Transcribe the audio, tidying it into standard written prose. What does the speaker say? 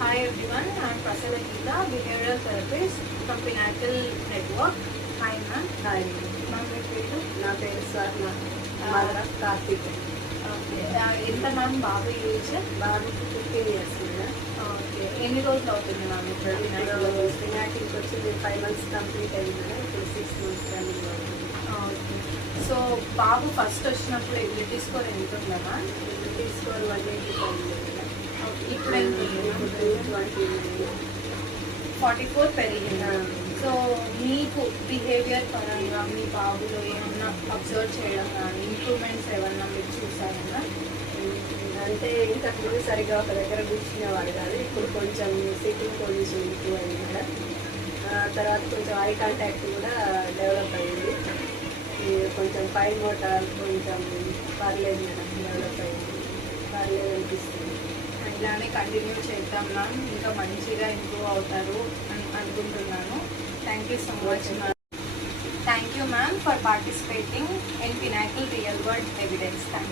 Hi everyone, I am Prasada Geeta, behavioral therapist from Pinnacle Network. Hi ma'am. Hi. Ma'am, మీ పేరు? నా పేరు స్వర్ణ. Mother Karthik. Okay. ఎంత ma'am బాబు age? బాబుకి 15 years madam. Okay. ఎన్ని రోజులు అవుతుంది మ్యామ్ ఇప్పుడు పినాకిల్కి వచ్చి 5 months కంప్లీట్ అయింది మేడం. ఇప్పుడు 6 months రన్నింగ్ అవుతుంది. ఓకే. సో బాబు ఫస్ట్ వచ్చినప్పుడు ఎబిలిటీ స్కోర్ ఎంత ఉందా మ్యామ్? ఎబిలిటీ స్కోర్ 180 అయింది మేడం. ఓకే. ఇప్పుడు ఎంత ఉంది? ఇప్పుడు 20 44 పెరిగింది. సో మీకు బిహేవియర్ పరంగా మీ బాబులో ఏమన్నా అబ్జర్వ్ చేయడం కానీ ఇంప్రూవ్మెంట్స్ ఏమన్నా మీరు చూసారన్నా? అంటే ఇంతకుముందు సరిగ్గా ఒక దగ్గర కూర్చునేవాడు కాదు. ఇప్పుడు కొంచెం సిట్టింగ్ పొజిషన్ ఇంప్రూవ్ అయింది మేడం. తర్వాత కొంచెం ఐ కాంటాక్ట్ కూడా డెవలప్ అయ్యింది. కొంచెం ఫైన్ మోటార్ కొంచెం పర్లేదు మేడం, డెవలప్ అయింది, పర్లేదు అనిపిస్తుంది. ఇలానే కంటిన్యూ చేద్దాం మ్యామ్, ఇంకా మంచిగా ఇంప్రూవ్ అవుతారు అని అనుకుంటున్నాను. Thank you so much ma'am. Thank you ma'am for participating in Pinnacle real world evidence. Thank